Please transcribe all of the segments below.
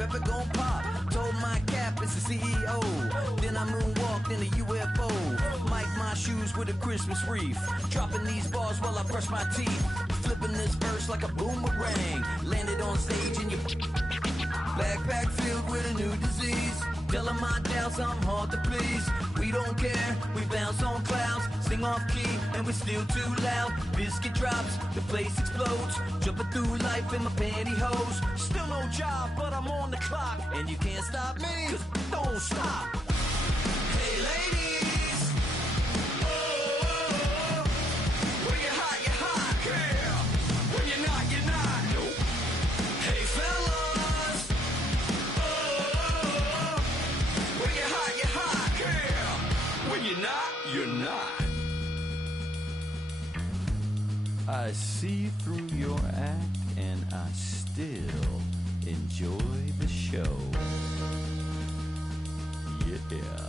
pepper gon' pop. Told my cap it's the CEO. Then I moonwalked in a UFO. Mike my shoes with a Christmas wreath. Dropping these bars while I brush my teeth. Flipping this verse like a boomerang. Landed on stage in your backpack filled with a new disease. Tell 'em my doubts, I'm hard to please. We don't care, we bounce on clouds. Sing off key, and we're still too loud. Biscuit drops, the place explodes. Jumping through life in my pantyhose. Still no job, but I'm on the clock. And you can't stop me, 'cause don't stop. Hey ladies, oh, when you're hot, you're hot, yeah. When you're not, you're not, nope. Hey fellas, oh, when you're hot, yeah. When you're not, you're not. I see through your act and I still enjoy the show. Yeah.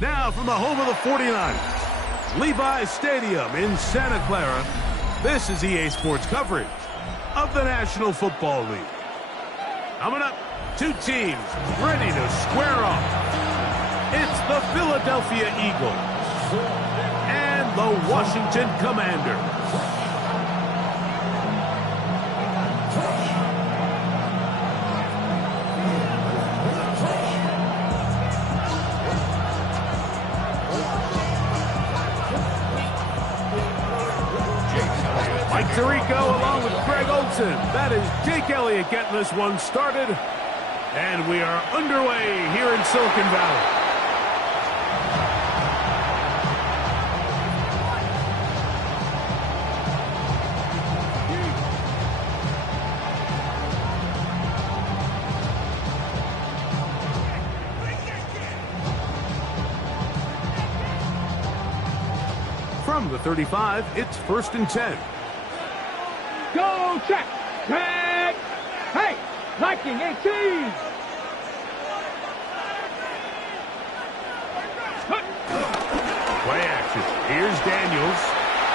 Now from the home of the 49ers, Levi's Stadium in Santa Clara, this is EA Sports coverage of the National Football League. Coming up, two teams ready to square off. It's the Philadelphia Eagles and the Washington Commanders. Mike Tirico along with Greg Olson. That is Jake Elliott getting this one started. And we are underway here in Silicon Valley. From the 35, it's 1st and 10. Go check! Check! Hey! Liking 18! Play action. Here's Daniels.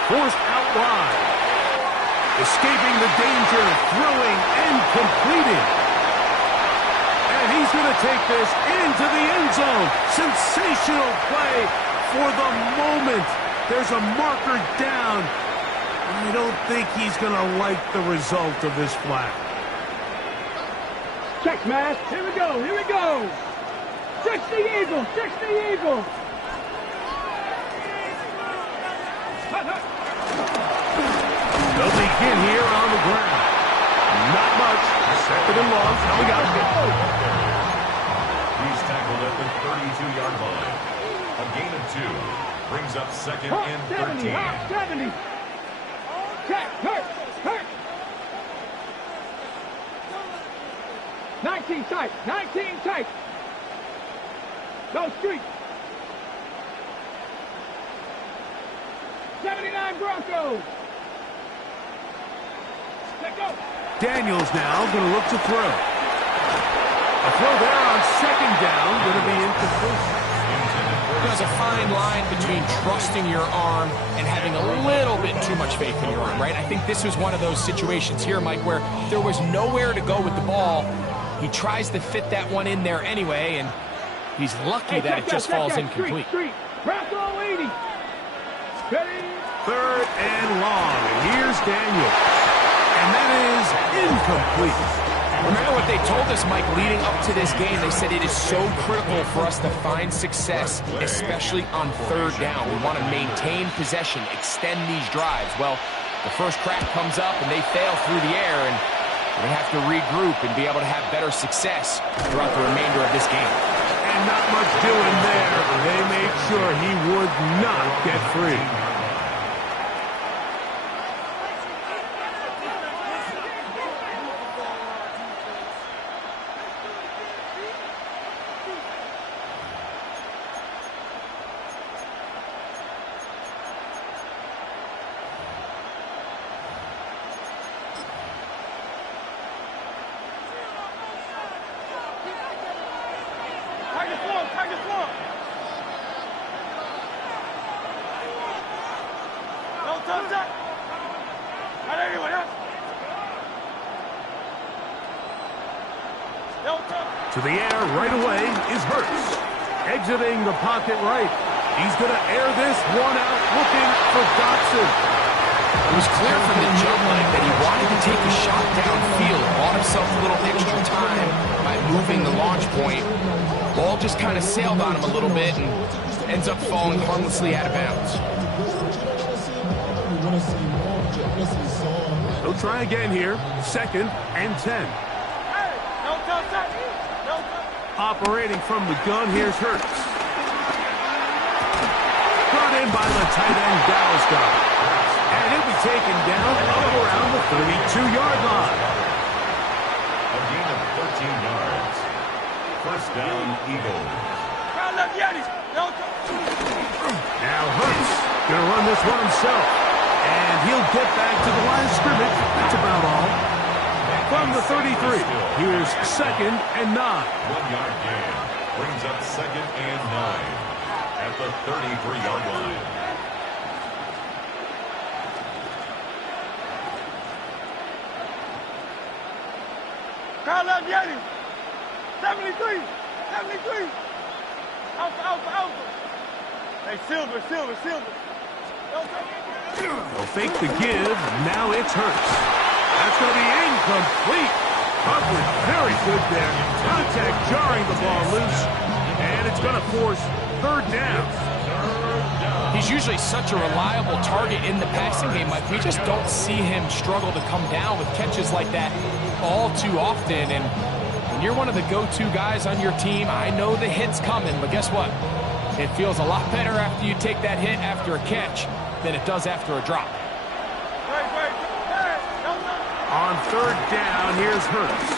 Forced out wide. Escaping the danger, throwing and completing. And he's going to take this into the end zone. Sensational play for the moment. There's a marker down. I don't think he's going to like the result of this flag. Check, Matt. Here we go. Here we go. 60 Eagles. 60 Eagles. They'll begin here on the ground. Not much. 2nd and long. Now we got to go. He's tackled at the 32-yard line. A gain of 2. Brings up 2nd and 13. 70. Check. Hurt. 19 tight. 19 tight. Go street. 79 Broncos. Let go. Daniels now going to look to throw. A throw there on 2nd down. Going to be incomplete. There's a fine line between trusting your arm and having a little bit too much faith in your arm, right? I think this was one of those situations here, Mike, where there was nowhere to go with the ball. He tries to fit that one in there anyway, and he's lucky that it just falls incomplete. Bronco 80. Ready? 3rd and long. And here's Daniels. And that is incomplete. Remember what they told us, Mike, leading up to this game. They said it is so critical for us to find success, especially on 3rd down. We want to maintain possession, extend these drives. Well, The first crack comes up, and they fail through the air, and they have to regroup and be able to have better success throughout the remainder of this game. And not much doing there. They made sure he would not get free. To the air right away is Hurts. Exiting the pocket right. He's going to air this one out, looking for Dotson. It was clear from the jump line that he wanted to take a shot downfield, bought himself a little extra time by moving the launch point. Ball just kind of sailed on him a little bit and ends up falling harmlessly out of bounds. He'll try again here. 2nd and 10. Operating from the gun, here's Hurts. Brought in by the tight end, Dallas Goedert. And he'll be taken down up around the 32-yard line. A gain of 13 yards. First down, Eagles. Now Hurts going to run this one himself. And he'll get back to the line of scrimmage. That's about all. From the 33, here's 2nd and 9. 1-yard gain brings up 2nd and 9 at the 33-yard line. Carl Algieri, 73, 73. Alpha. Hey, Silver. They'll fake the give. Now it's Hurts. That's going to be incomplete. Coverage very good there. Contact jarring the ball loose. And it's going to force 3rd down. He's usually such a reliable target in the passing game, but we just don't see him struggle to come down with catches like that all too often. And when you're one of the go-to guys on your team, I know the hit's coming, but guess what? It feels a lot better after you take that hit after a catch than it does after a drop. On 3rd down, here's Hurts.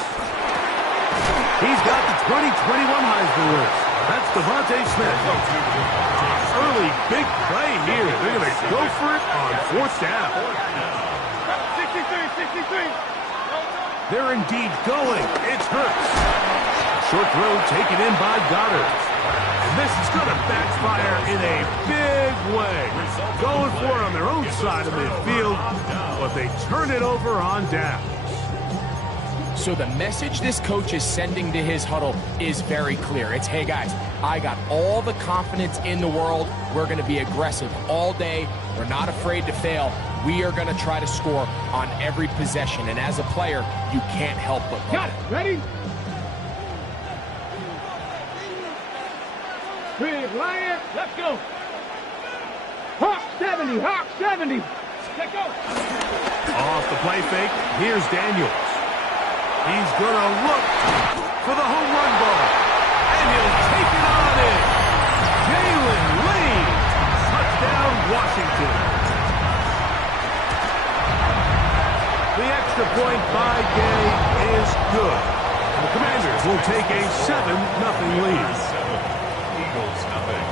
He's got the 2021 Heisman list. That's Devontae Smith. Early big play here. They're going to go for it on 4th down. 63. They're indeed going. It's Hurts. Short throw taken in by Goddard. And this is going to backfire in a big way. Going for it on their own side of midfield, but they turn it over on downs. So the message this coach is sending to his huddle is very clear. It's, hey guys, I got all the confidence in the world. We're going to be aggressive all day. We're not afraid to fail. We are going to try to score on every possession. And as a player, you can't help but love Got it. Ready? Big Lion, let's go. Hawk 70. Let's go. Off the play fake, here's Daniels. He's going to look for the home run ball. And he'll take it on in. Jalen Lee. Touchdown, Washington. The extra point by Gay is good. And the Commanders will take a 7-0 lead. Eagles nothing.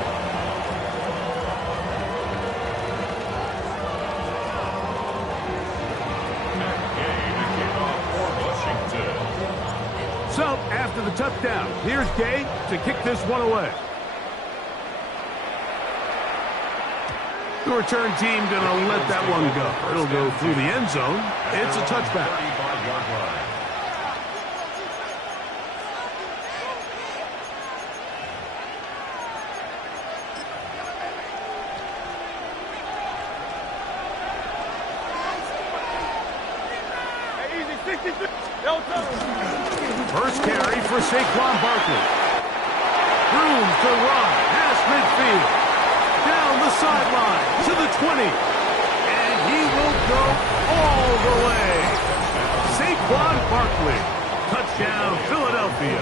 So, after the touchdown, here's Gay to kick this one away. The return team going to let that one go. It'll go through the end zone. It's a touchback. 35-yard line. First carry for Saquon Barkley. Room to run past midfield. Down the sideline to the 20. And he will go all the way. Saquon Barkley. Touchdown, Philadelphia.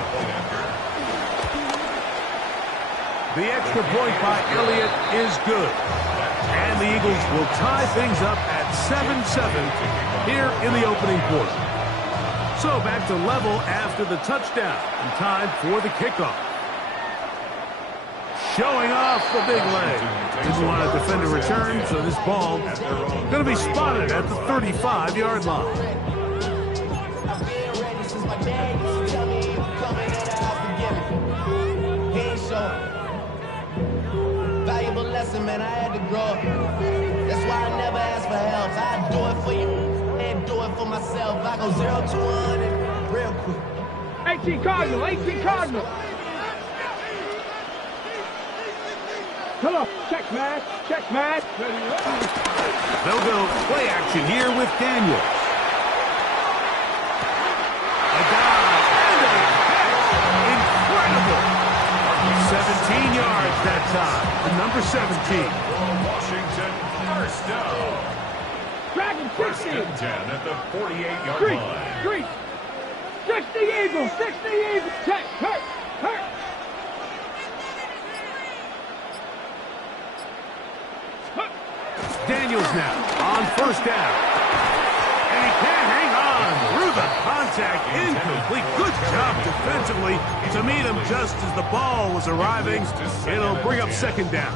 The extra point by Elliott is good. And the Eagles will tie things up at 7-7 here in the opening quarter. So back to level after the touchdown and time for the kickoff. Showing off the big leg. Didn't want to defend a return, so this ball going to be spotted at the 35-yard line. Valuable lesson, man. I had to grow up. That's why I never ask for help. I do it for you and do it for myself. I go 0 to 100 real quick. 18 Cardinal, 18 Cardinal. Come on, check match. They'll go play action here with Daniels. A dive and a catch. Incredible. 17 yards that time. The number 17. Washington, first down. Dragon, 60. First and 10 at the 48-yard line. Grease. 60 Eagles, 60 Eagles. Check, hurt. Daniels now on first down. And he can't hang on through the contact. Incomplete. Good job defensively to meet him just as the ball was arriving. It'll bring up second down.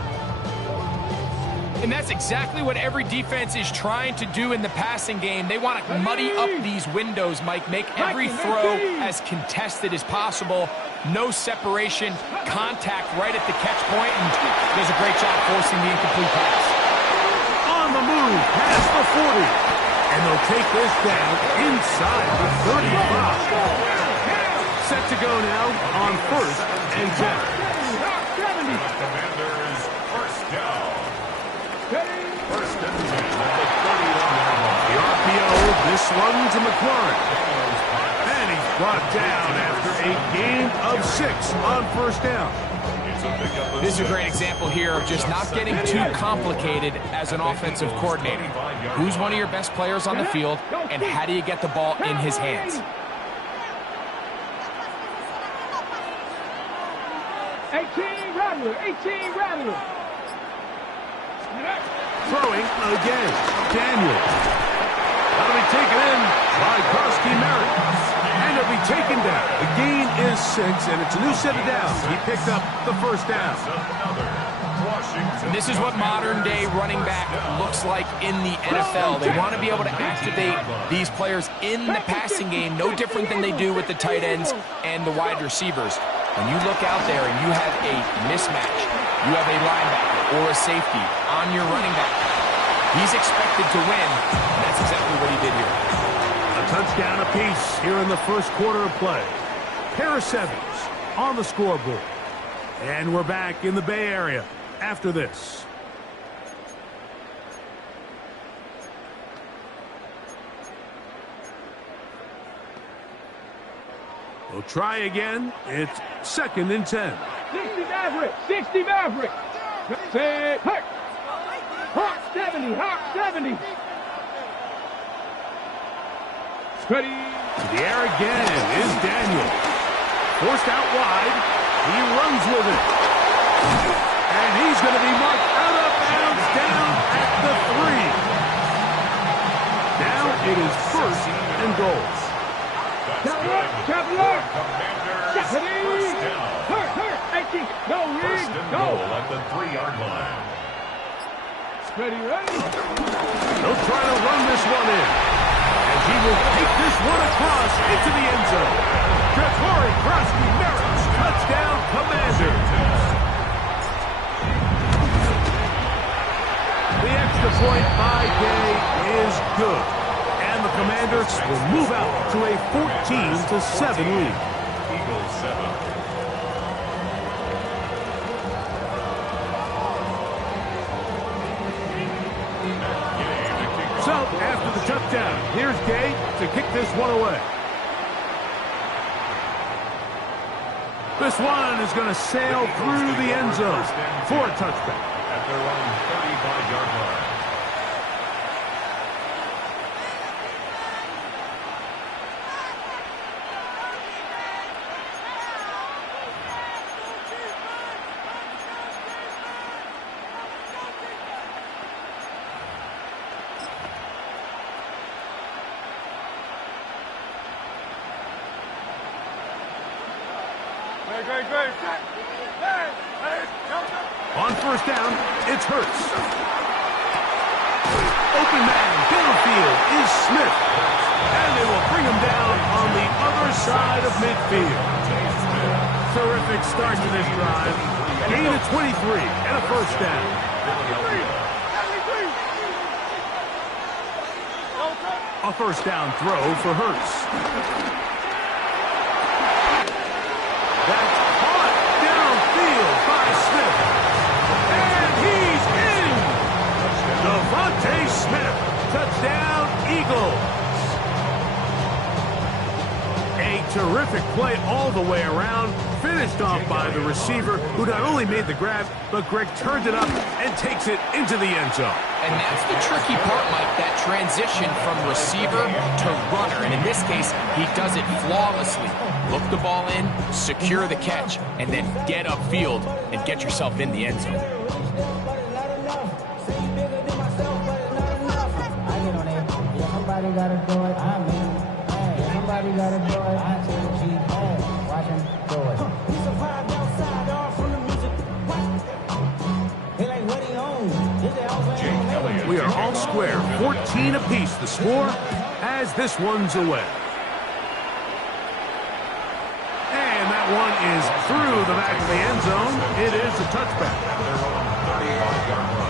And that's exactly what every defense is trying to do in the passing game. They want to muddy up these windows, Mike, make every throw as contested as possible. No separation, contact right at the catch point, and does a great job forcing the incomplete pass. On the move, past the 40. And they'll take this down inside the 35. Set to go now on first and 10. Commanders, first down. First and 10 at the 31-yard line. The RPO, this one to McLaurin. And he's brought down after a gain of 6 on first down. This is a great example here of just not getting too complicated as an offensive coordinator. Who's one of your best players on the field, and how do you get the ball in his hands? 18 Rattler. Throwing again. Daniels. That'll be taken in by Karski Merritt. And it'll be taken down. The gain is 6, and it's a new set of downs. He picked up the first down. This is what modern-day running back looks like in the NFL. They want to be able to activate these players in the passing game, no different than they do with the tight ends and the wide receivers. When you look out there and you have a mismatch, you have a linebacker or a safety on your running back, he's expected to win, and that's exactly what he did here. A touchdown apiece here in the first quarter of play. Pair of sevens on the scoreboard. And we're back in the Bay Area after this. We'll try again. It's second and 10. 60 Maverick. Hawk 70. Ready. To the air again is Daniel. Forced out wide. He runs with it. And he's going to be marked out of bounds down at the 3. Now it is first and goal. Traveler. Hurt. 18. No, First and goal at the 3-yard line. Ready. They'll try to run this one in. As he will take this one across into the end zone. Gregory Krosky Merritt, touchdown, Commanders. The extra point by Day is good. And the Commanders will move out to a 14-7 lead. Eagles 7. So, after the touchdown, here's Gay to kick this one away. This one is going to sail through the end zone for a touchback. At their own 35-yard line. On first down, it's Hurts. Open man downfield is Smith. And they will bring him down on the other side of midfield. Terrific start to this drive. Gain of 23 and a first down. A first down throw for Hurts. That's caught downfield by Smith. And he's in! Devontae Smith, touchdown Eagles. A terrific play all the way around, finished off by the receiver, who not only made the grab, but Greg turned it up and takes it into the end zone. And that's the tricky part, Mike, that transition from receiver to runner. And in this case, he does it flawlessly. Look the ball in, secure the catch, and then get upfield and get yourself in the end zone. Somebody gotta do it. I mean, hey, somebody gotta do it. I tell the G, hey, watch him do it. He survived outside, all from the music. He like, what he owns? We are all square, 14 apiece the score as this one's away. And that one is through the back of the end zone. It is a touchback. They're on 35-yard run.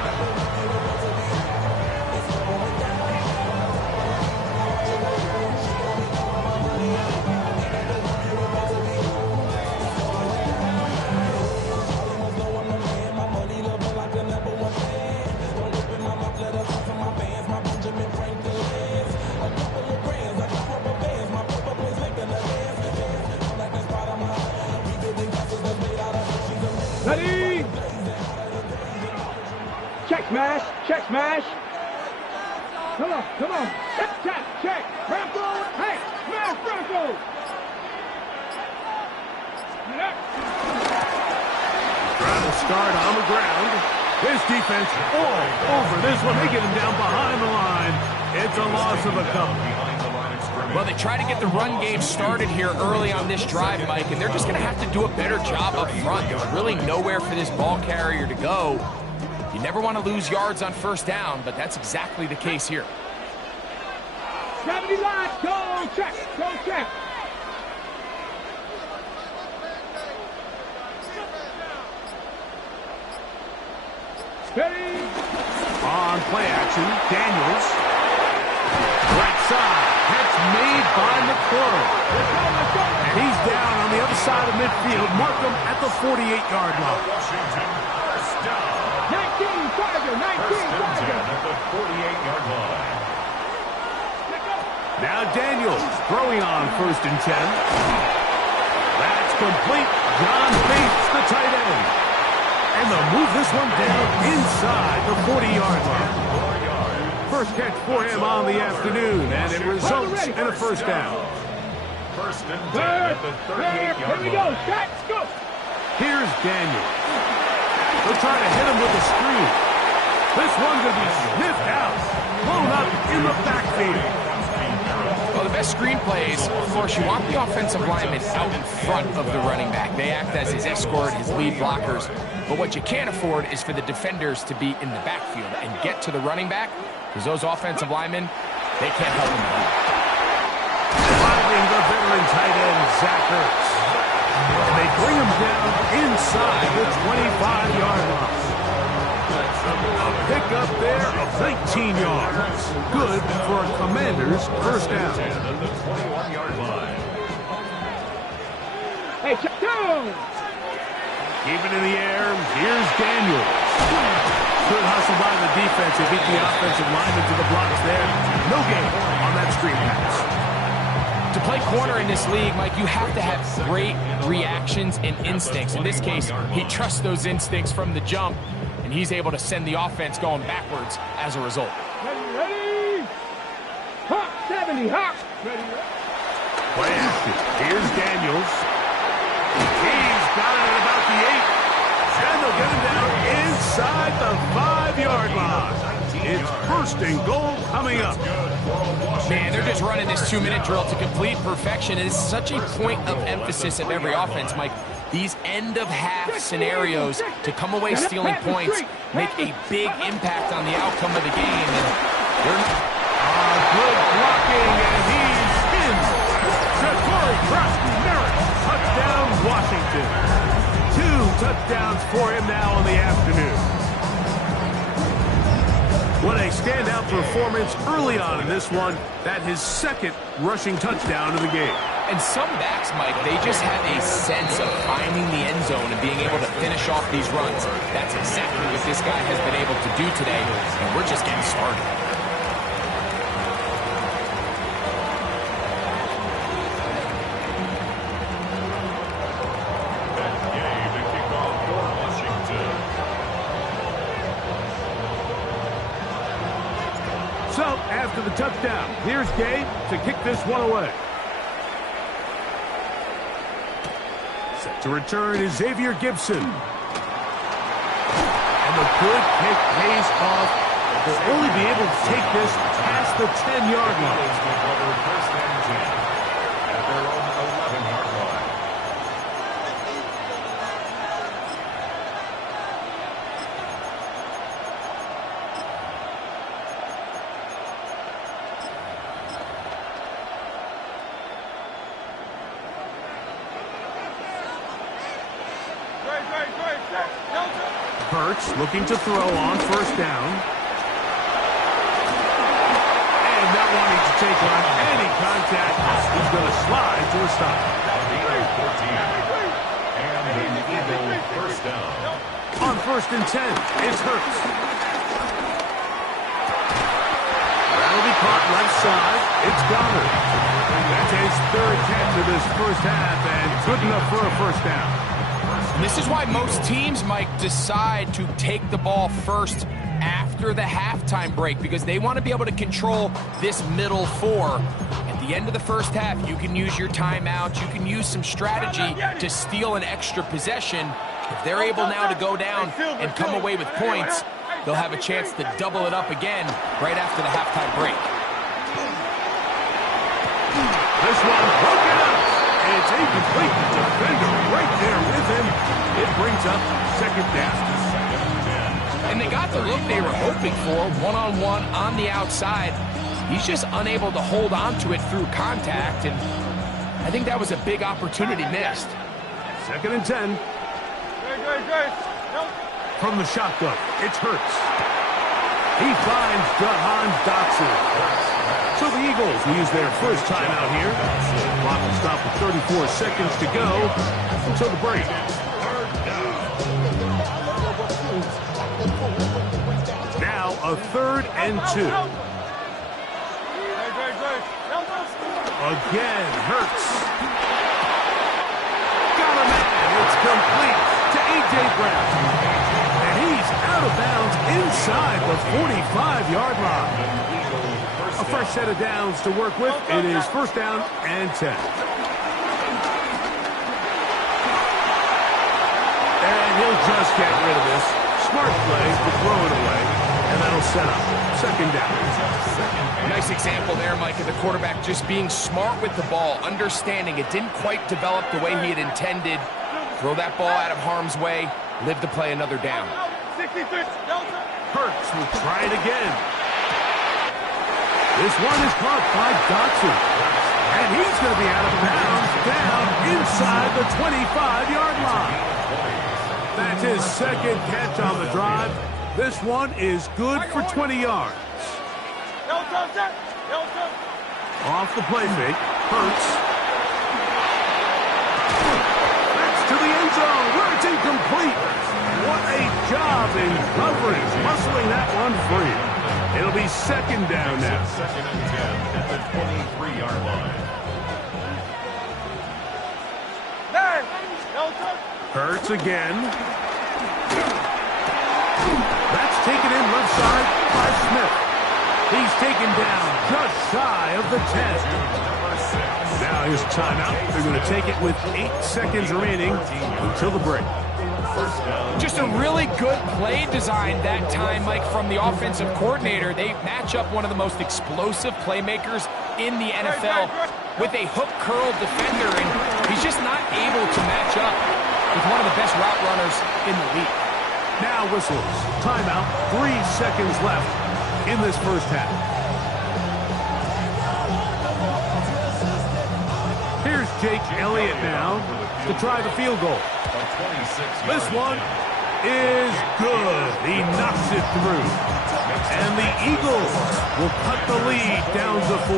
Ready? Check smash, check smash. Come on. Check. Bronco, hey, smash Bronco. Trying to start on the ground. His defense all over this one. They get him down behind the line. It's a loss of a couple. Well, they try to get the run game started here early on this drive, Mike, and they're just going to have to do a better job up front. There's really nowhere for this ball carrier to go. You never want to lose yards on first down, but that's exactly the case here. 70 line, go check. Ready? On play action, Daniels. Right side. Catch made by McClure. And he's down on the other side of midfield. Mark him at the 48-yard line. Washington, first down. 19 Tiger. At the 48-yard line. Now Daniels throwing on first and 10. That's complete. John Bates, the tight end. And they'll move this one down inside the 40-yard line. First catch for him on the afternoon, and it results in a first down. First and 10 at the 38-yard line. Here we go. Shot, go. Here's Daniels. They'll try to hit him with a screen. This one's going to be sniffed out. Blown up in the backfield. Well, the best screen plays, of course, you want the offensive lineman out in front of the running back. They act as his escort, his lead blockers. But what you can't afford is for the defenders to be in the backfield and get to the running back, because those offensive linemen, they can't help him. Driving the veteran tight end, Zach Ertz. And they bring him down inside the 25-yard line. A pickup there of 19 yards. Good for a Commander's first down. At the 21-yard line. Hey, check down. Keep it in the air. Here's Daniels. Good hustle by the defense. They beat the offensive lineman to the blocks there. No gain on that screen pass. To play corner in this league, Mike, you have to have great reactions and instincts. In this case, he trusts those instincts from the jump, and he's able to send the offense going backwards as a result. Ready? Hawk 70, Hawk. Ready? Play action. Here's Daniels. He's got it at about the 8. And they'll get him down inside the 5-yard line. It's first and goal coming up. Man, they're just running this 2-minute drill to complete perfection. It is such a point of emphasis of every offense, Mike. these end-of-half scenarios to come away stealing points make a big impact on the outcome of the game. And good blocking, and he's in. Shatori Cross-Merritt, touchdown, Washington. 2 touchdowns for him now in the afternoon. What a standout performance early on in this one. That his second rushing touchdown of the game. And some backs, Mike, they just have a sense of finding the end zone and being able to finish off these runs. That's exactly what this guy has been able to do today, and we're just getting started. So, after the touchdown, here's Gabe to kick this one away. Set to return is Xavier Gibson. And the good kick pays off. They'll only be able to take this past the 10-yard line. First and 10 at their own 11-yard line. Hurts looking to throw on first down. And not wanting to take on any contact, he's going to slide to a stop. And an Eagle first down. On first and 10, it's Hurts. That'll be caught left side. It's Goddard. That's his third catch of this first half, and good enough for a first down. This is why most teams, Mike, decide to take the ball first after the halftime break, because they want to be able to control this middle four. At the end of the first half, you can use your timeout, you can use some strategy to steal an extra possession. If they're able now to go down and come away with points, they'll have a chance to double it up again right after the halftime break. This one broken up. It's incomplete. Defender right there with him. It brings up second down. And they got the look they were hoping for, one-on-one on the outside. He's just unable to hold on to it through contact, and I think that was a big opportunity missed. Second and 10. From the shotgun, it's Hurts. He finds Jahan Dotson. So the Eagles will use their first timeout here. Clock will stop with 34 seconds to go until the break. Now a 3rd and 2. Again, Hurts. Got a man. It's complete to A.J. Brown. And he's out of bounds inside the 45-yard line. A fresh set of downs to work with. It is first down and 10. And he'll just get rid of this. Smart play to throw it away. And that'll set up second down. Nice example there, Mike, of the quarterback just being smart with the ball, understanding it didn't quite develop the way he had intended. Throw that ball out of harm's way, live to play another down. Hurts will try it again. This one is caught by Dotson. And he's going to be out of bounds down inside the 25-yard line. That's his second catch on the drive. This one is good for 20 yards. Off the play fake. Hurts. That's to the end zone where it's incomplete. What a job in coverage, muscling that one free. It'll be second down now. Second and 10 at the 23-yard line. Hurts again. That's taken in left side by Smith. He's taken down just shy of the 10. Now here's timeout. They're going to take it with 8 seconds remaining until the break. Just a really good play design that time, Mike, from the offensive coordinator. They match up one of the most explosive playmakers in the NFL with a hook curl defender, and he's just not able to match up. with one of the best route runners in the league. Now whistles. Timeout. 3 seconds left in this first half. Here's Jake Elliott now to try the field goal. This one is good. He knocks it through. And the Eagles will cut the lead down to 4.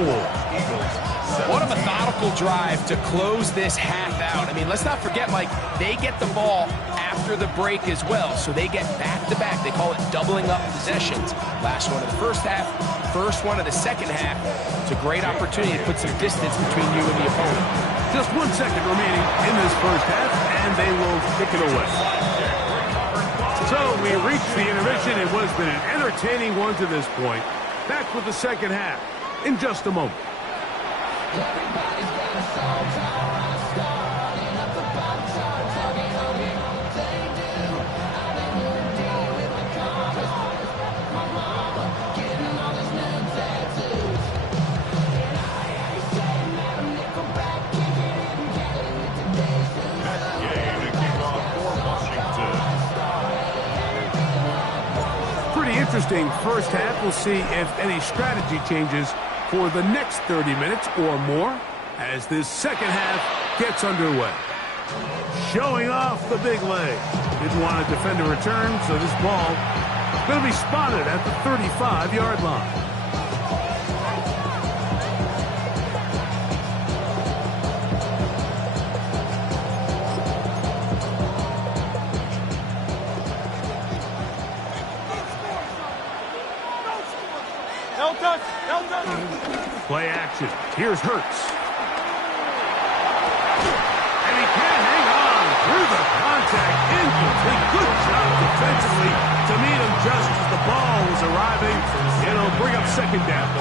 What a methodical drive to close this half out. I mean, let's not forget, Mike, they get the ball after the break as well, so they get back-to-back. They call it doubling up possessions. Last one of the first half, first one of the second half. It's a great opportunity to put some distance between you and the opponent. Just 1 second remaining in this first half, and they will kick it away. So we reached the intermission. It was been an entertaining one to this point. Back with the second half in just a moment. Everybody's got a song starting up the pop chart, talking only they do. I've been dealing with my cars, my mama getting all these new tattoos. And I ain't saying that I'm Nickelback, kicking it and getting it today. Game to kick off for Washington. Pretty interesting first half. We'll see if any strategy changes for the next 30 minutes or more as this second half gets underway. Showing off the big leg. Didn't want to defend a return, so this ball is going to be spotted at the 35-yard line. Play action. Here's Hurts. And he can't hang on through the contact. Incomplete. Good job defensively to meet him just as the ball was arriving. It'll bring up second down.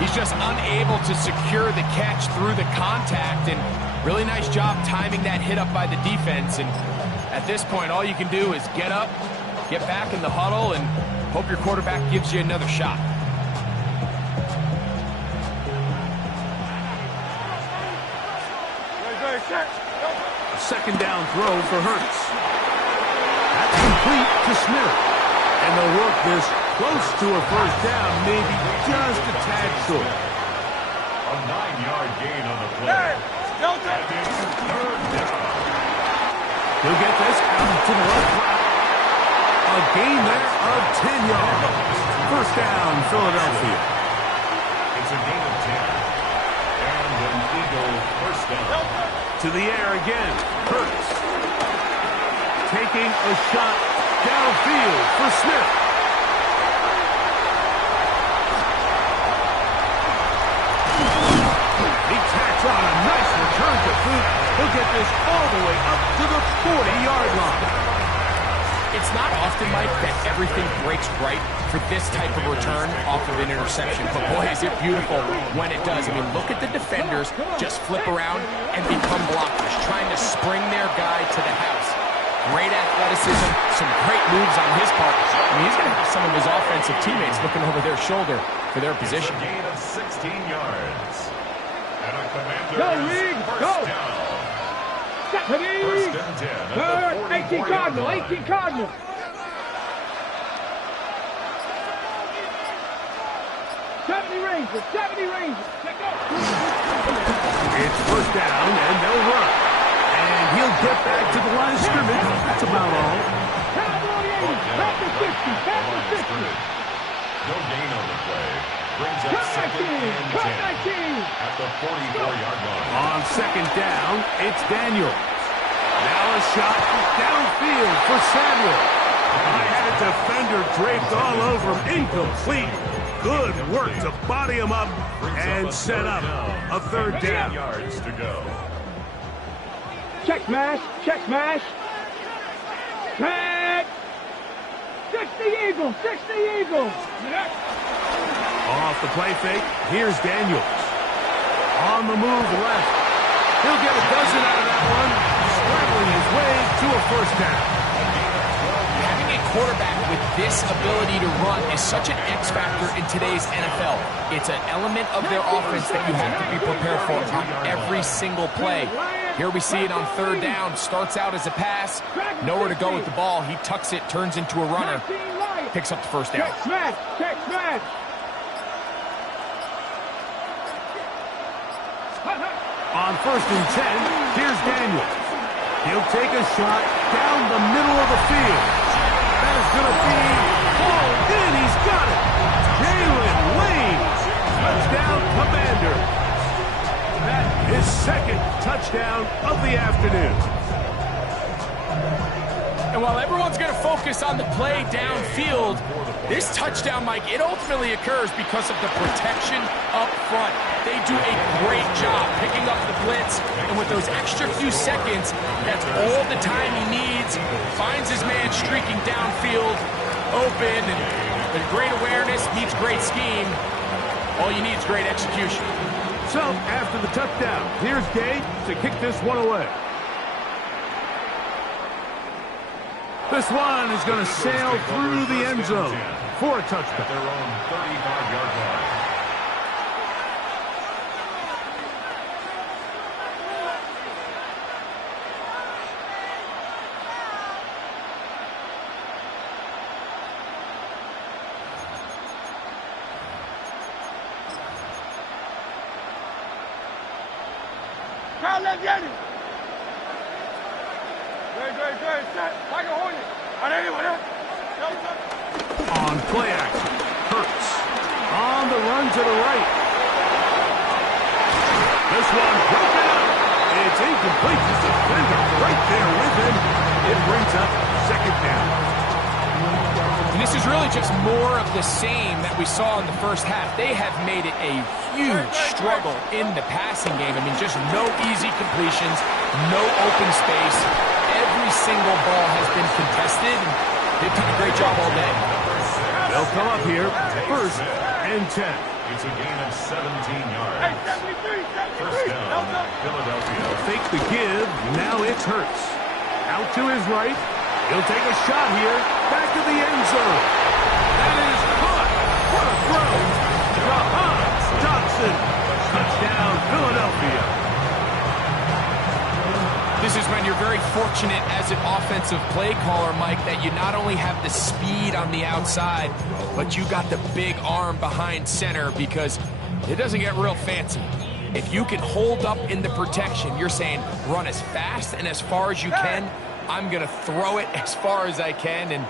He's just unable to secure the catch through the contact, and really nice job timing that hit up by the defense. And at this point, all you can do is get up, get back in the huddle, and hope your quarterback gives you another shot. Second down throw for Hurts. That's complete to Smith. And they'll work this close to a first down, maybe just a tad short. A 9-yard gain on the play. And it's third down. He'll get this out to the left flat. A gain there of 10 yards. First down, Philadelphia. It's a gain of 10. And an Eagle first down. To the air again. Hurts. Taking a shot downfield for Smith. He tacks on a nice return to boot. He'll get this all the way up to the 40-yard line. It's not often, Mike, that everything breaks right for this type of return off of an interception. But boy, is it beautiful when it does. I mean, look at the defenders just flip around and become blockers, trying to spring their guy to the house. Great athleticism, some great moves on his part. I mean, he's going to have some of his offensive teammates looking over their shoulder for their position. It's a gain of 16 yards. And a Go, Commander League, first go. down. Stephanie! First and 10 at the 18 Cardinal, 18 Cardinal. Rangers, 70 Rangers. Check out. It's first down, and they'll run. And he'll get back to the line of scrimmage. That's about all. Cowboy 80, back to 50, back to 50. No gain on the play. Brings up second and 10 at the 44-yard line. On second down, it's Daniels. Now a shot downfield for Samuel. I had a defender draped all over him. Incomplete. Good work to body him up and set up a third down. 10 yards to go. Check smash, check smash. Check. 60 Eagles, 60 Eagles. Off the play fake, here's Daniels. On the move left. He'll get a dozen out of that one, straddling his way to a first down. Having a quarterback with this ability to run is such an X factor in today's NFL. It's an element of their offense that you have to be prepared for on every single play. Here we see it on third down. Starts out as a pass. Nowhere to go with the ball. He tucks it, turns into a runner. Picks up the first down. Check smash. Check smash. On 1st and 10, here's Daniels. He'll take a shot down the middle of the field. That is going to be hauled in. He's got it. Jalen Lane. Touchdown, Commanders. That is second touchdown of the afternoon. And while everyone's going to focus on the play downfield, this touchdown, Mike, it ultimately occurs because of the protection up front. They do a great job picking up the blitz, and with those extra few seconds, that's all the time he needs. Finds his man streaking downfield, open, and with great awareness, needs great scheme. All you need is great execution. So, after the touchdown, here's Gay to kick this one away. This one is going to sail through the end zone for a touchdown. At their own 35-yard line. Kyle, let's get it. Good. Set. Like a hornet. On play action, Hurts. On the run to the right. This one broken up. It's incomplete. The defender right there with him. It brings up second down. And this is really just more of the same that we saw in the first half. They have made it a huge struggle in the passing game. I mean, just no easy completions, no open space. Every single ball has been contested, and they've done a great job all day. They'll come up here, 1st and 10. It's a gain of 17 yards. First down, Philadelphia. Fake the give, now it's Hurts. Out to his right, he'll take a shot here, back to the end zone. That is caught. What a throw. Jahan Dotson. Touchdown, Philadelphia. This is when you're very fortunate as an offensive play caller, Mike, that you not only have the speed on the outside, but you got the big arm behind center, because it doesn't get real fancy. If you can hold up in the protection, you're saying run as fast and as far as you can. I'm going to throw it as far as I can, and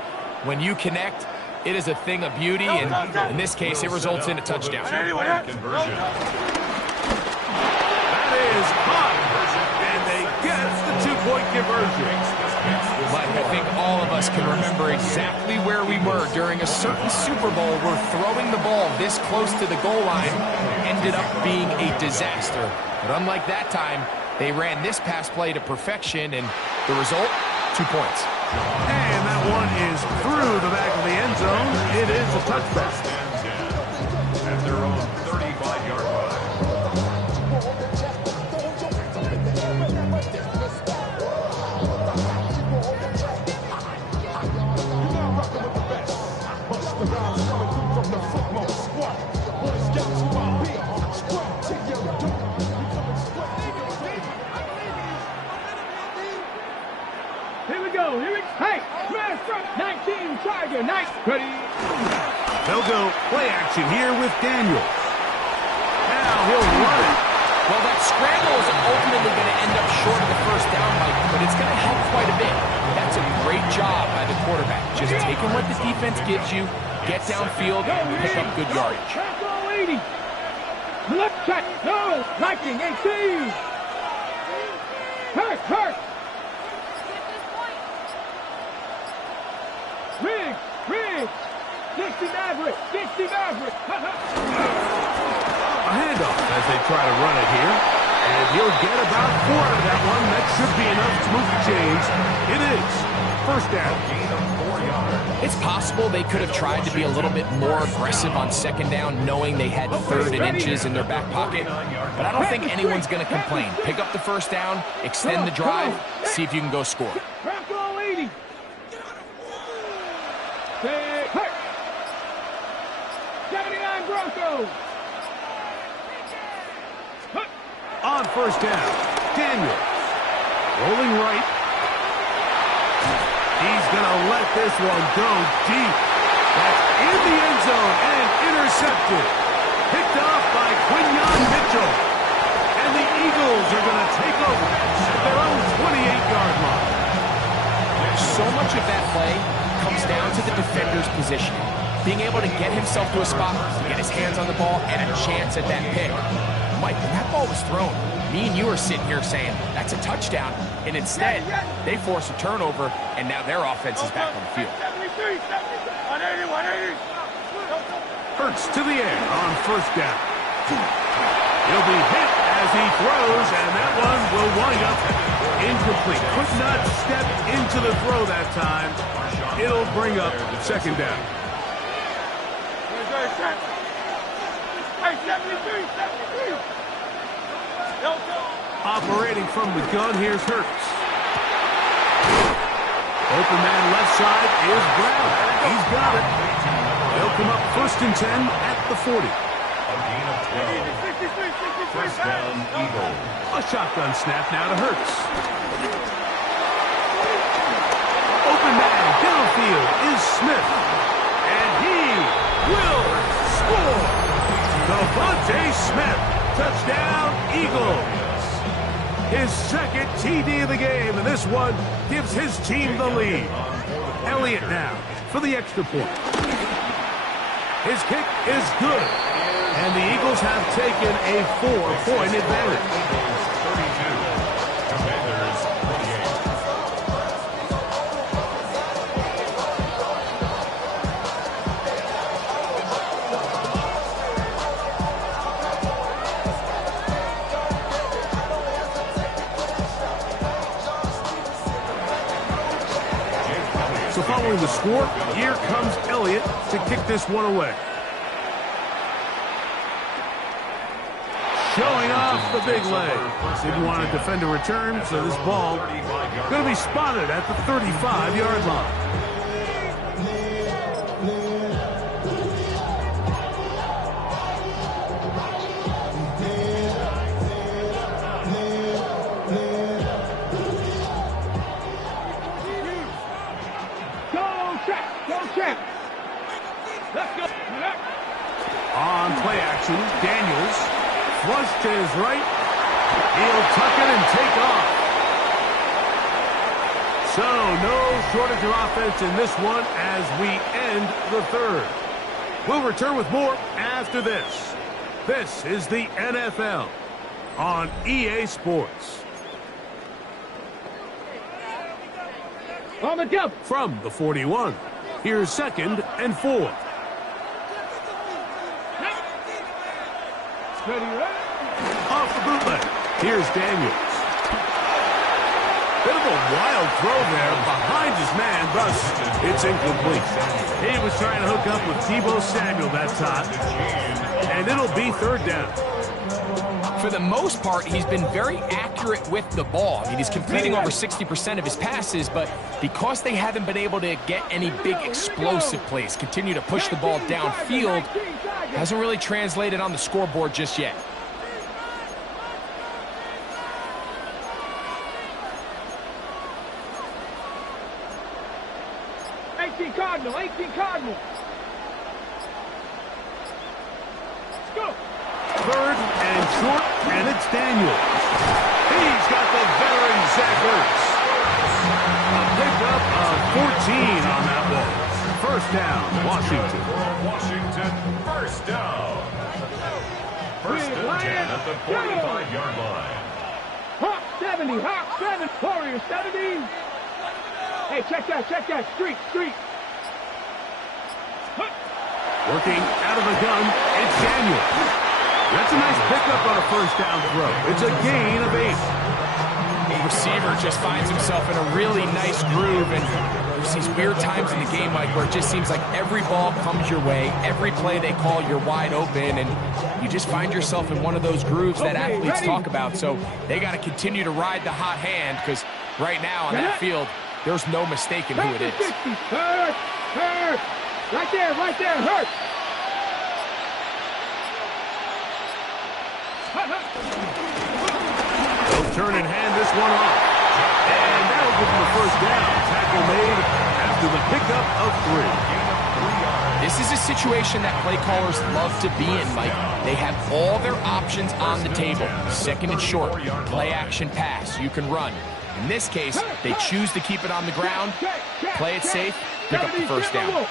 when you connect, it is a thing of beauty, and in this case, it results in a touchdown. Conversion. That is caught, and they get the 2-point conversion. Mike, I think all of us can remember exactly where we were during a certain Super Bowl where throwing the ball this close to the goal line ended up being a disaster. But unlike that time, they ran this pass play to perfection, and the result, 2 points. And that one is through the back of the end zone. It is a touchback. At their own 35-yard line. Here we go. Hey, smash front. 19 Tiger. Nice. Ready. They'll go play action here with Daniels. Now he'll run it. Well, that scramble is ultimately going to end up short of the first down, Mike, but it's going to help quite a bit. That's a great job by the quarterback. Just taking what the defense gives you, get downfield, and pick up good yardage. Tackle 80. Left check. No. Liking 18. Hurt. Riggs. 60 Maverick. A handoff as they try to run it here. And he'll get about 4 out of that one. That should be enough to move the chains. It is. First down. Gain of 4 yards. It's possible they could have tried to be a little bit more aggressive on second down, knowing they had 3rd and inches in their back pocket. But I don't think anyone's going to complain. Pick up the first down, extend the drive, see if you can go score. Tackle 80. Hurt. 79 Broncos. On first down, Daniels. Rolling right. He's going to let this one go deep. That's in the end zone and intercepted. Picked off by Quinyon Mitchell. And the Eagles are going to take over at their own 28-yard line. So much of that play comes down to the defender's positioning. Being able to get himself to a spot, to get his hands on the ball, and a chance at that pick. Mike, when that ball was thrown, me and you are sitting here saying, that's a touchdown. And instead, they force a turnover, and now their offense is back on the field. Hurts to the air on first down. He'll be hit as he throws, and that one will wind up incomplete. Could not step into the throw that time. It'll bring up second down. Operating from the gun, here's Hurts. Open man left side is Brown. He's got it. They'll come up 1st and 10 at the 40. A gain of 12. First down, Eagles. A shotgun snap now to Hurts. Open man downfield is Smith. And he will score. Devontae Smith. Touchdown, Eagles. His second TD of the game, and this one gives his team the lead. Elliott now for the extra point. His kick is good, and the Eagles have taken a 4-point advantage. 32. Commanders 38. So following the score, here comes Elliott to kick this one away. Showing off the big leg. Didn't want to defend a return, so this ball going to be spotted at the 35-yard line. Go check. Let's go. On play action, Daniels. Flush to his right. He'll tuck it and take off. So no shortage of offense in this one as we end the third. We'll return with more after this. This is the NFL on EA Sports. On the jump. From the 41, here's 2nd and 4. Ready, ready. Off the bootleg. Here's Daniels. Bit of a wild throw there behind his man, thus it's incomplete. He was trying to hook up with Tebow Samuel that time, and it'll be 3rd down. For the most part, he's been very accurate with the ball. I mean, he's completing over 60% of his passes, but because they haven't been able to get any big explosive plays, continue to push the ball downfield, hasn't really translated on the scoreboard just yet. Cardinal. 18 Cardinal. Let's go. 3rd and short, and it's Daniels. He's got the veteran Zach Ertz. A pickup of 14 on that one. 1st down, Washington. Washington, 1st down. 1st and 10 at the 45-yard line. Hawk 70, Hawk 7, Warrior 70. Hey, check that, street. Working out of the gun, it's Daniels. That's a nice pickup on a 1st down throw. It's a gain of 8. The receiver just finds himself in a really nice groove, and there's these weird times in the game, Mike, where it just seems like every ball comes your way, every play they call, you're wide open, and you just find yourself in one of those grooves that athletes talk about. So they got to continue to ride the hot hand, because right now on that field, there's no mistaking who it is. Hurt. Right there, Hurt. They'll turn and hand this one off. give him a first down. Tackle made after the pickup of 3. This is a situation that play callers love to be in, Mike. They have all their options on the table. Second and short, play action pass. You can run. In this case, they choose to keep it on the ground, play it safe, pick up the first down.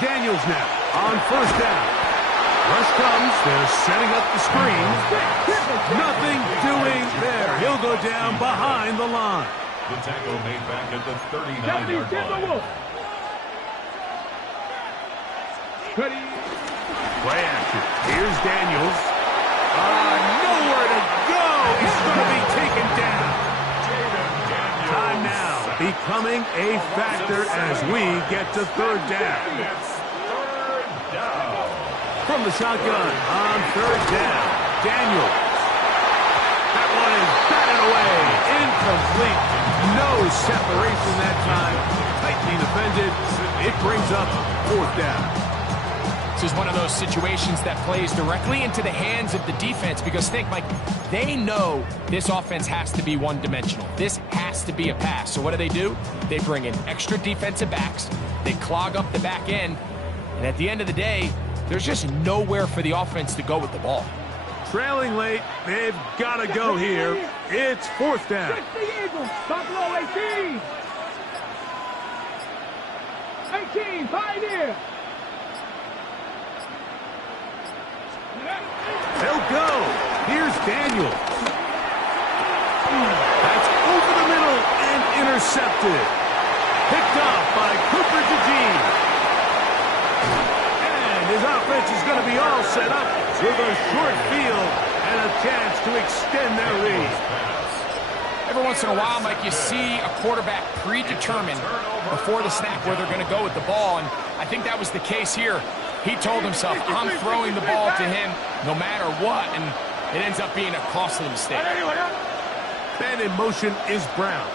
Daniels now on first down. Rush comes. They're setting up the screen. Nothing doing there. He'll go down behind the line. The tackle made back at the 39-yard line. Play action. Here's Daniels. Nowhere to go. He's going to be taken down. Time now becoming a factor as we get to third down. From the shotgun on third down, Daniels. That one is batted away. Incomplete. No separation that time. Tightly defended. It brings up fourth down. This is one of those situations that plays directly into the hands of the defense because think, Mike, they know this offense has to be one-dimensional. This has to be a pass. So what do? They bring in extra defensive backs. They clog up the back end. And at the end of the day, there's just nowhere for the offense to go with the ball. Trailing late, they've got to go here. It's fourth down. Buffalo 18. 18, Pioneer. They'll go. Here's Daniels. That's over the middle and intercepted. Picked off by Cooper DeJean. And his offense is going to be all set up with a short field and a chance to extend their lead. Every once in a while, Mike, you see a quarterback predetermined before the snap where they're going to go with the ball, and I think that was the case here. He told himself, I'm throwing the ball to him no matter what, and it ends up being a costly mistake. Then in motion is Brown.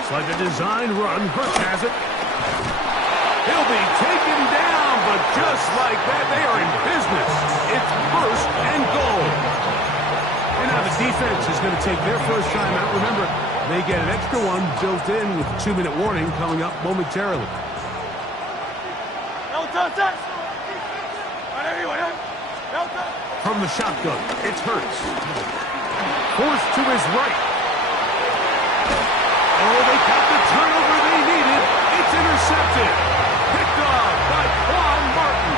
It's like a design run. Hurts has it. He'll be taken down, but just like that, they are in business. It's first and goal. And now the defense is going to take their first time out. Remember, they get an extra one built in with a 2-minute warning coming up momentarily. From the shotgun, it's Hurts. Forced to his right. Oh, they got the turnover they needed. It's intercepted. Picked off by Quan Martin.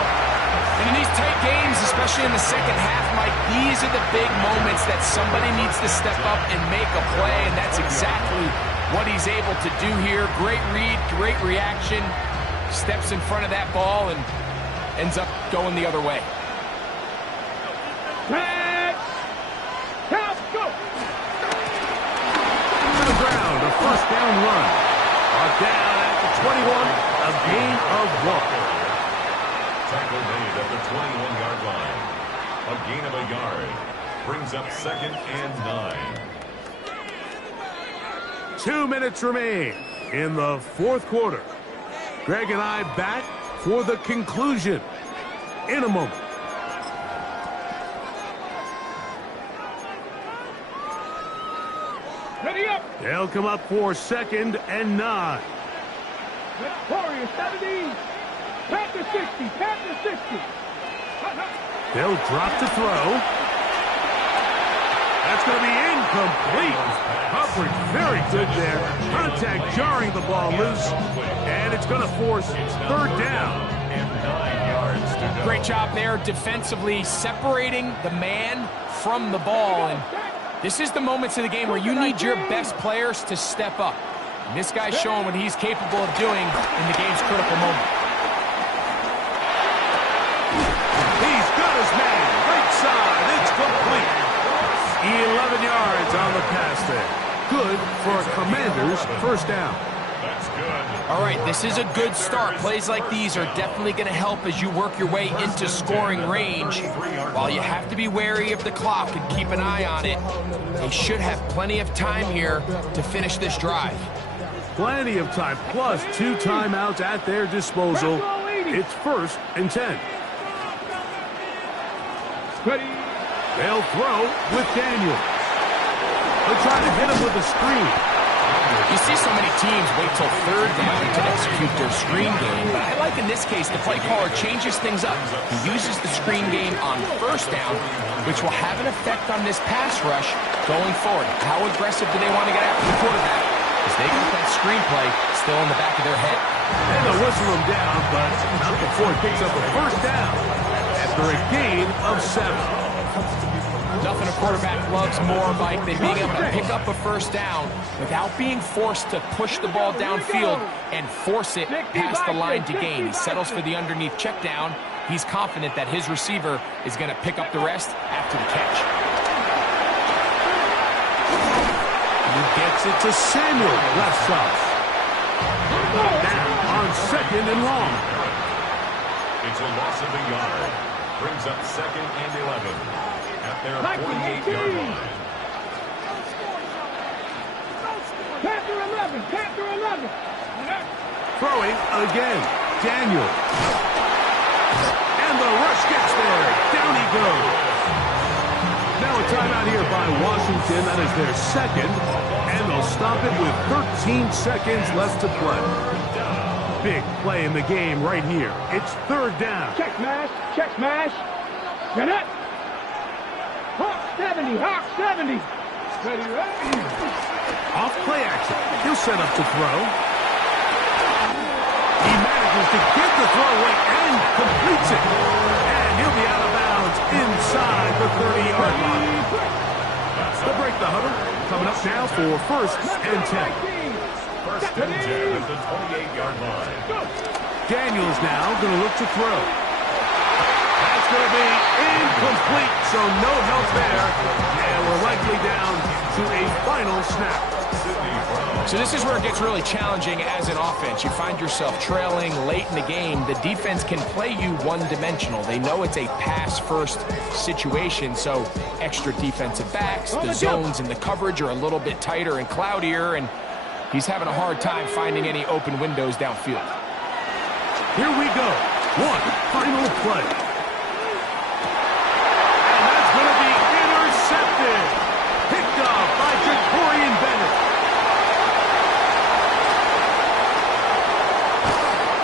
And in these tight games, especially in the second half, Mike, these are the big moments that somebody needs to step up and make a play, and that's exactly what he's able to do here. Great read, great reaction, steps in front of that ball and ends up going the other way. Go! To the ground, a first down run. Down at the 21, a gain of 1. Tackle made at the 21-yard line. A gain of a yard. Brings up second and 9. 2 minutes remain in the fourth quarter. Greg and I back for the conclusion in a moment. Ready up! They'll come up for second and 9. Warriors 70. Panther 60. Panther 60. They'll drop to throw. That's going to be incomplete. Coverage very good there. Contact jarring the ball loose. And it's going to force third down. And 9 yards to go. Great job there defensively separating the man from the ball. And this is the moments of the game where you need your best players to step up. And this guy's showing what he's capable of doing in the game's critical moment. He's got his man. Right side. It's complete. 11 yards on the pass there. Good for a Commanders first down. That's good. All right, this is a good start. Plays like these are definitely going to help as you work your way into scoring range. While you have to be wary of the clock and keep an eye on it, they should have plenty of time here to finish this drive. Plenty of time, plus 2 timeouts at their disposal. It's first and 10. Ready. They'll throw with Daniels. They'll try to hit him with a screen. You see so many teams wait till third down to execute their screen game, but I like in this case the play caller changes things up. He uses the screen game on first down, which will have an effect on this pass rush going forward. How aggressive do they want to get after the quarterback? Because they got that screenplay still in the back of their head. And they'll whistle him down, but not before he picks up a first down after a gain of 7. Nothing a quarterback loves more, Mike, than being able to pick up a first down without being forced to push the ball downfield and force it past the line to gain. He settles for the underneath check down. He's confident that his receiver is going to pick up the rest after the catch. He gets it to Samuel, left side. Down on 2nd and long. It's a loss of a yard. Brings up 2nd and 11. At their 48-yard line. Panther 11. Throwing again. Daniel. And the rush gets there. Down he goes. Now a timeout here by Washington. That is their 2nd. And they'll stop it with 13 seconds left to play. Big play in the game right here. It's 3rd down. Check smash. Get it. Hawk 70. Ready. Off play action. He'll set up to throw. He manages to get the throw away and completes it. And he'll be out of bounds inside the 30-yard line. They'll break the huddle. Coming up now for 1st and 10. 1st and 10 at the 28-yard line. Daniels now going to look to throw. That's going to be incomplete, so no help there. And we're likely down to a final snap. So this is where it gets really challenging as an offense. You find yourself trailing late in the game. The defense can play you one-dimensional. They know it's a pass-first situation, so extra defensive backs, the zones and the coverage are a little bit tighter and cloudier, and he's having a hard time finding any open windows downfield. Here we go. One final play. And that's going to be intercepted. Picked up by Jacorian Bennett.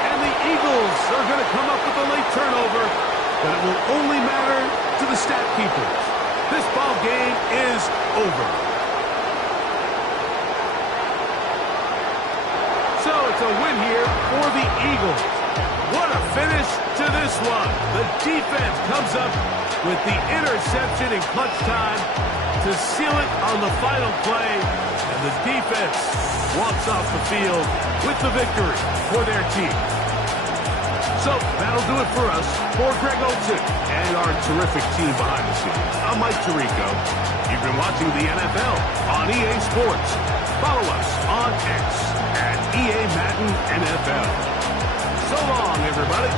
And the Eagles are going to come up with a late turnover, but it will only matter to the stat keepers. This ball game is over. So it's a win here for the Eagles. What a finish to this one. The defense comes up with the interception in clutch time to seal it on the final play. And the defense walks off the field with the victory for their team. So that'll do it for us. For Greg Olsen and our terrific team behind the scenes, I'm Mike Tirico. You've been watching the NFL on EA Sports. Follow us on X at EA Madden NFL. So long, everybody.